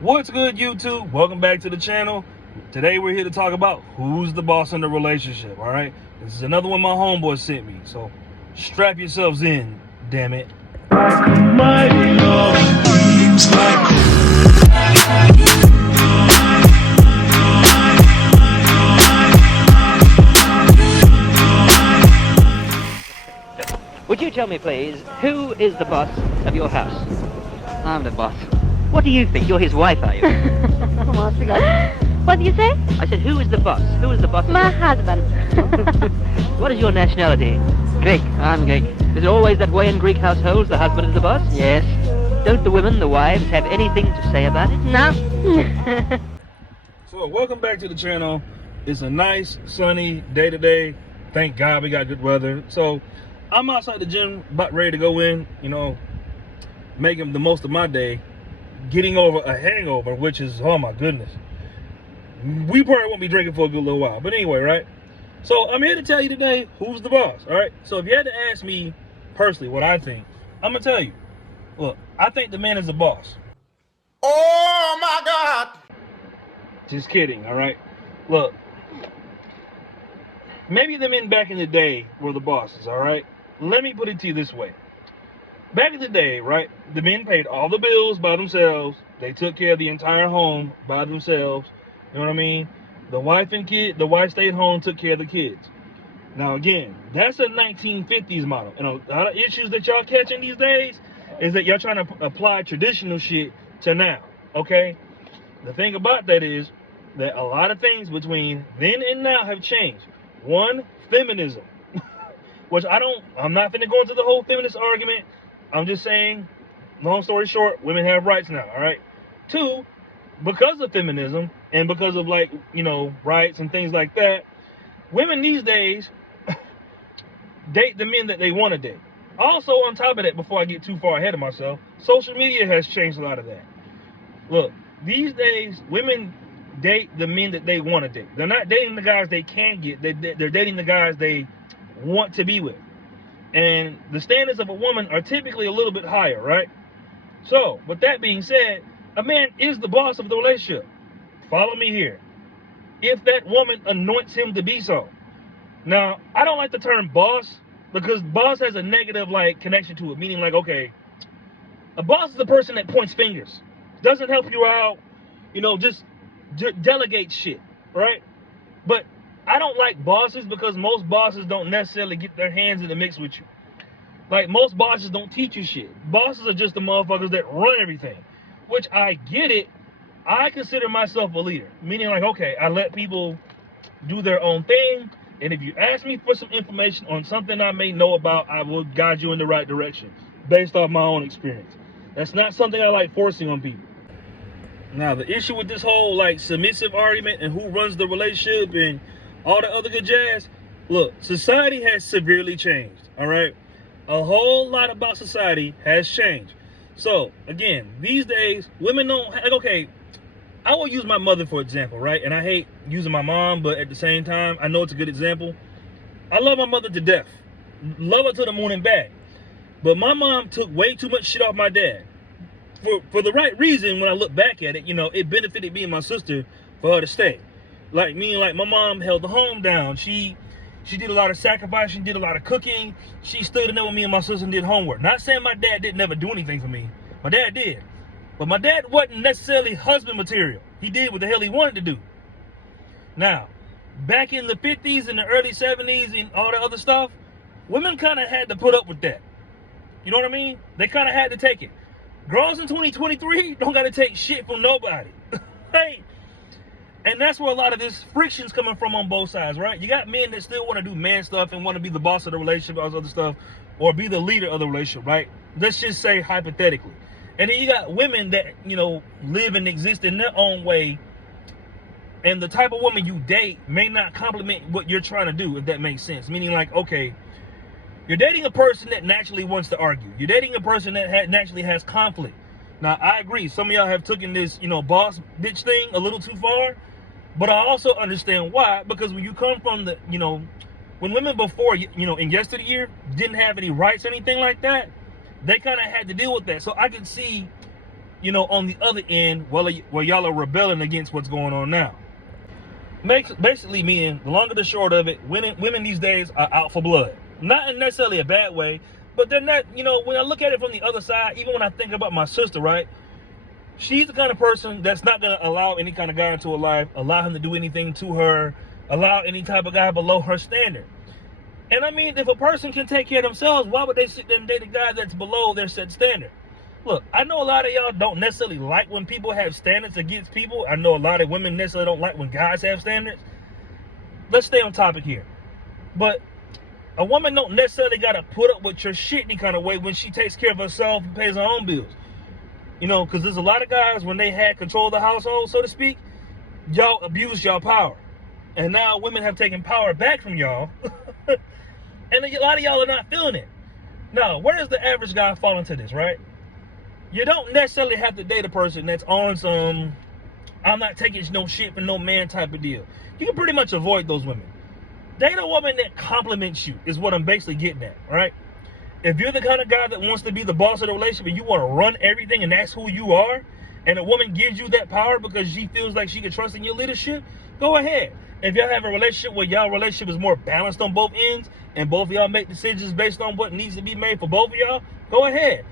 What's good, YouTube? Welcome back to the channel. Today we're here to talk about who's the boss in the relationship. All right, this is another one my homeboy sent me, so strap yourselves in, damn it. My love seems like Would you tell me, please, who is the boss of your house? I'm the boss. What do you think? You're his wife, are you? What did you say? I said, who is the boss? Who is the boss? My husband. What is your nationality? Greek. I'm Greek. Is it always that way in Greek households? The husband is the boss? Yes. Don't the women, the wives, have anything to say about it? No. So welcome back to the channel. It's a nice sunny day today. Thank God we got good weather. So I'm outside the gym, about ready to go in, making the most of my day, getting over a hangover, which is, oh my goodness. We probably won't be drinking for a good little while. But anyway, right? So I'm here to tell you today who's the boss, all right? So if you had to ask me personally what I think, I'm going to tell you. Look, I think the man is the boss. oh my God. Just kidding, all right? Look, maybe the men back in the day were the bosses, all right? Let me put it to you this way. Back in the day, right, the men paid all the bills by themselves. They took care of the entire home by themselves. You know what I mean? The wife stayed home, took care of the kids. Now, again, that's a 1950s model. And a lot of issues that y'all catching these days is that y'all trying to apply traditional shit to now, okay? The thing about that is that a lot of things between then and now have changed. One, feminism, which I'm not finna go into the whole feminist argument. I'm just saying, long story short, women have rights now, all right? Two, because of feminism and because of rights and things like that, women these days date the men that they want to date. Also, on top of that, before I get too far ahead of myself, social media has changed a lot of that. Look, these days, women date the men that they want to date. They're not dating the guys they can get. They're dating the guys they want to be with. And the standards of a woman are typically a little bit higher, right? So, with that being said, a man is the boss of the relationship. Follow me here. If that woman anoints him to be so. Now, I don't like the term boss because boss has a negative connection to it, meaning okay, a boss is the person that points fingers, doesn't help you out, just delegate shit, right? But I don't like bosses because most bosses don't necessarily get their hands in the mix with you. Most bosses don't teach you shit. Bosses are just the motherfuckers that run everything, which I get it. I consider myself a leader, meaning okay, I let people do their own thing. And if you ask me for some information on something I may know about, I will guide you in the right direction based off my own experience. That's not something I like forcing on people. Now, the issue with this whole submissive argument and who runs the relationship and all the other good jazz, look, society has severely changed, all right? A whole lot about society has changed. So, again, these days, women don't, okay, I will use my mother for example, right? And I hate using my mom, but at the same time, I know it's a good example. I love my mother to death. Love her to the moon and back. But my mom took way too much shit off my dad. For the right reason, when I look back at it, it benefited me and my sister for her to stay. My mom held the home down. She did a lot of sacrifice. She did a lot of cooking. She stood in there with me and my sister and did homework. Not saying my dad didn't ever do anything for me. My dad did. But my dad wasn't necessarily husband material. He did what the hell he wanted to do. Now, back in the 50s and the early 70s and all the other stuff, women kind of had to put up with that. You know what I mean? They kind of had to take it. Girls in 2023 don't got to take shit from nobody. Hey. And that's where a lot of this friction's coming from on both sides, right? You got men that still want to do man stuff and want to be the boss of the relationship, all this other stuff, or be the leader of the relationship, right? Let's just say hypothetically. And then you got women that, live and exist in their own way. And the type of woman you date may not complement what you're trying to do, if that makes sense. Meaning okay, you're dating a person that naturally wants to argue. You're dating a person that naturally has conflict. Now, I agree. Some of y'all have taken this, boss bitch thing a little too far. But I also understand why. Because when you come from the, when women before, in yesteryear didn't have any rights or anything like that, they kind of had to deal with that. So I can see you know, on the other end, while y'all are rebelling against what's going on now. Basically, meaning, the longer the short of it, women these days are out for blood. Not in necessarily a bad way, but they're not, you know, when I look at it from the other side, even when I think about my sister, right? She's the kind of person that's not going to allow any kind of guy into her life, allow him to do anything to her, allow any type of guy below her standard. And I mean, if a person can take care of themselves, why would they sit there and date a guy that's below their set standard? Look, I know a lot of y'all don't necessarily like when people have standards against people. I know a lot of women necessarily don't like when guys have standards. Let's stay on topic here. But a woman don't necessarily got to put up with your shit any kind of way when she takes care of herself and pays her own bills. You know, because there's a lot of guys, when they had control of the household, so to speak, y'all abused y'all power. And now women have taken power back from y'all. And a lot of y'all are not feeling it. Now, where does the average guy fall into this, right? You don't necessarily have to date a person that's on some, I'm not taking no shit for no man type of deal. You can pretty much avoid those women. Date a woman that compliments you, is what I'm basically getting at, right? If you're the kind of guy that wants to be the boss of the relationship and you want to run everything and that's who you are, and a woman gives you that power because she feels like she can trust in your leadership, go ahead. If y'all have a relationship where y'all relationship is more balanced on both ends and both of y'all make decisions based on what needs to be made for both of y'all, go ahead.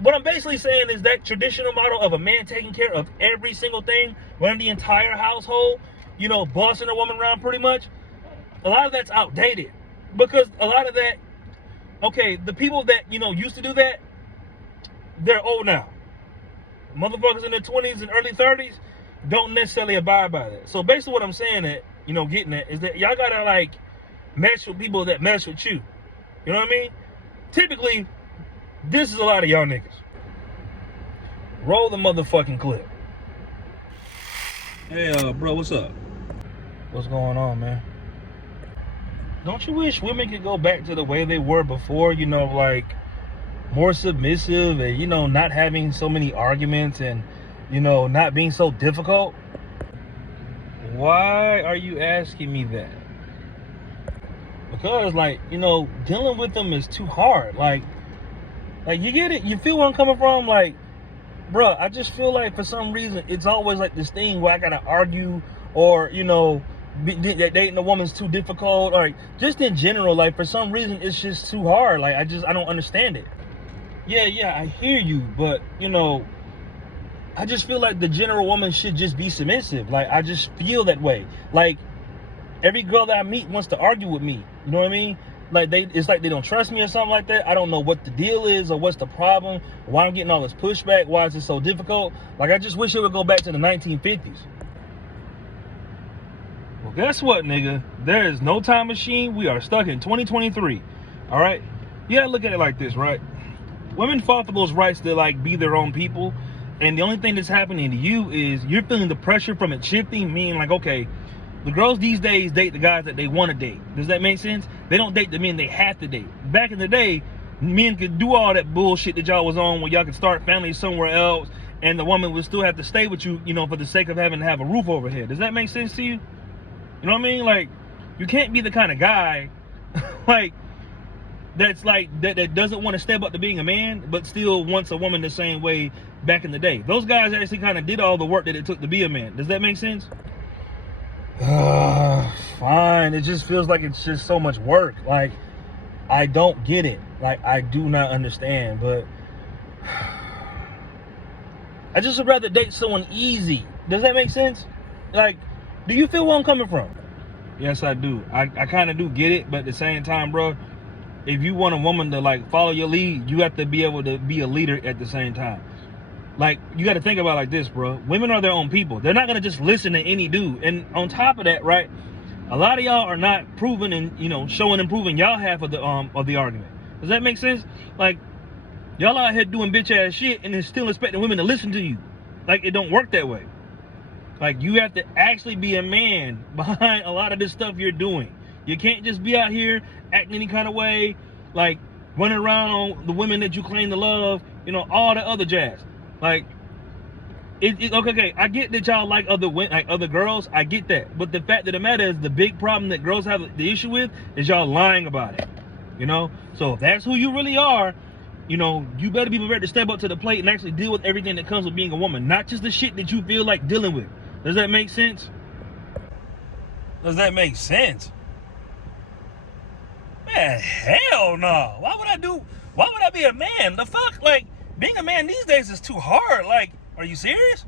What I'm basically saying is that traditional model of a man taking care of every single thing, running the entire household, you know, bossing a woman around pretty much, a lot of that's outdated. Because a lot of that, okay, the people that, you know, used to do that, they're old now. Motherfuckers in their 20s and early 30s don't necessarily abide by that. So basically what I'm saying that, you know, getting at is that y'all gotta like mess with people that mess with you. You know what I mean? Typically, this is a lot of y'all niggas. Roll the motherfucking clip. Hey, bro, what's up? What's going on, man? Don't you wish women could go back to the way they were before, you know, like more submissive and, you know, not having so many arguments and, you know, not being so difficult? Why are you asking me that? Because, like, you know, dealing with them is too hard. Like, you get it? You feel where I'm coming from? Like, bruh, I just feel like for some reason it's always like this thing where I gotta argue or, you know, dating a woman's too difficult, or like, just in general, like for some reason it's just too hard. Like I don't understand it. Yeah, I hear you, but you know, I just feel like the general woman should just be submissive. Like I just feel that way. Like every girl that I meet wants to argue with me. You know what I mean? Like it's like they don't trust me or something like that. I don't know what the deal is or what's the problem. Why I'm getting all this pushback? Why is it so difficult? Like I just wish it would go back to the 1950s. Well, guess what, nigga? There is no time machine. We are stuck in 2023. All right? You gotta look at it like this, right? Women fought for those rights to like be their own people, and the only thing that's happening to you is you're feeling the pressure from it shifting, meaning like, okay, the girls these days date the guys that they want to date. Does that make sense? They don't date the men they have to date. Back in the day, men could do all that bullshit that y'all was on where y'all could start families somewhere else and the woman would still have to stay with you, you know, for the sake of having to have a roof over here. Does that make sense to you? You know what I mean? Like, you can't be the kind of guy like that's like that doesn't want to step up to being a man but still wants a woman the same way back in the day. Those guys actually kind of did all the work that it took to be a man. Does that make sense? Fine. It just feels like it's just so much work. Like, I don't get it. Like, I do not understand, but I just would rather date someone easy. Does that make sense? Like, do you feel where I'm coming from? Yes, I do. I kind of do get it, but at the same time, bro, if you want a woman to like follow your lead, you have to be able to be a leader at the same time. Like, you got to think about it like this, bro. Women are their own people. They're not going to just listen to any dude. And on top of that, right, a lot of y'all are not proving and, you know, showing and proving y'all half of the argument. Does that make sense? Like, y'all out here doing bitch ass shit and then still expecting women to listen to you. Like, it don't work that way. Like, you have to actually be a man behind a lot of this stuff you're doing. You can't just be out here acting any kind of way, like running around on the women that you claim to love, you know, all the other jazz. Like, okay, I get that y'all like other girls, I get that. But the fact of the matter is, the big problem that girls have the issue with is y'all lying about it, you know? So if that's who you really are, you know, you better be prepared to step up to the plate and actually deal with everything that comes with being a woman, not just the shit that you feel like dealing with. Does that make sense? Does that make sense? Man, hell no. Why would I be a man? The fuck? Like, being a man these days is too hard. Like, are you serious?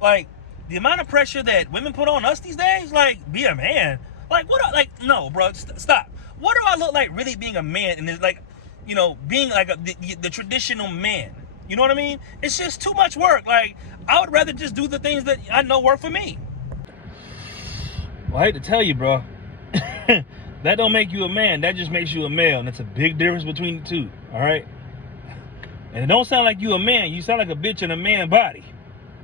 Like, the amount of pressure that women put on us these days, like, be a man. Like, what? Like, no, bro, stop. What do I look like really being a man? And it's like, you know, being like the traditional man. You know what I mean? It's just too much work. Like, I would rather just do the things that I know work for me. Well, I hate to tell you, bro. That don't make you a man. That just makes you a male. And it's a big difference between the two. All right? And it don't sound like you a man. You sound like a bitch in a man body.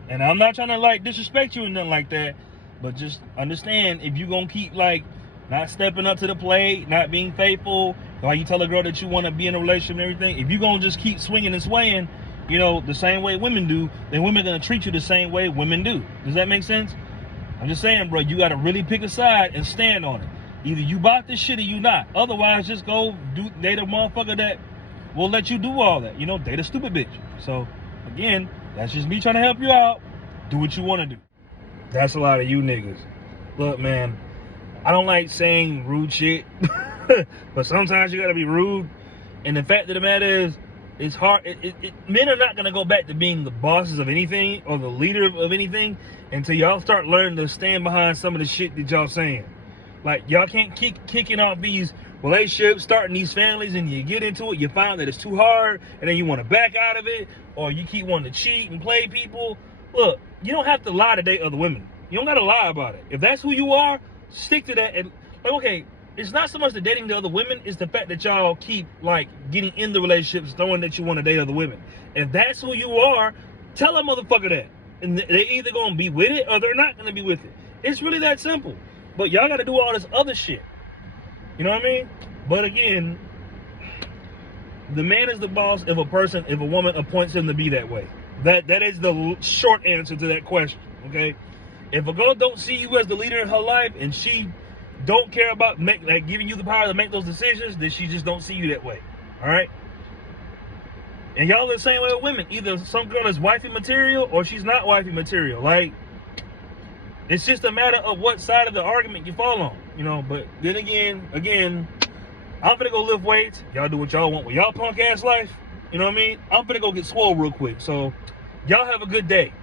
And I'm not trying to, like, disrespect you or nothing like that. But just understand, if you going to keep, like, not stepping up to the plate, not being faithful, like you tell a girl that you want to be in a relationship and everything, if you going to just keep swinging and swaying, you know, the same way women do, then women are going to treat you the same way women do. Does that make sense? I'm just saying, bro, you got to really pick a side and stand on it. Either you bought this shit or you not. Otherwise, just go date a motherfucker that will let you do all that. You know, date a stupid bitch. So, again, that's just me trying to help you out. Do what you want to do. That's a lot of you niggas. Look, man, I don't like saying rude shit, but sometimes you gotta be rude. And the fact of the matter is, it's hard. Men are not gonna go back to being the bosses of anything or the leader of anything until y'all start learning to stand behind some of the shit that y'all saying. Like, y'all can't keep kicking off these relationships, starting these families, and you get into it, you find that it's too hard, and then you want to back out of it, or you keep wanting to cheat and play people. Look, you don't have to lie to date other women. You don't got to lie about it. If that's who you are, stick to that. And, like, okay, it's not so much the dating the other women, it's the fact that y'all keep, like, getting in the relationships knowing that you want to date other women. If that's who you are, tell a motherfucker that. And they're either going to be with it or they're not going to be with it. It's really that simple. But y'all got to do all this other shit. You know what I mean? But again, the man is the boss if a woman appoints him to be that way. That is the short answer to that question, okay? If a girl don't see you as the leader in her life and she don't care about giving you the power to make those decisions, then she just don't see you that way, all right? And y'all are the same way with women. Either some girl is wifey material or she's not wifey material. Like, it's just a matter of what side of the argument you fall on, you know. But then again, I'm finna go lift weights. Y'all do what y'all want with y'all punk ass life. You know what I mean? I'm finna go get swole real quick. So y'all have a good day.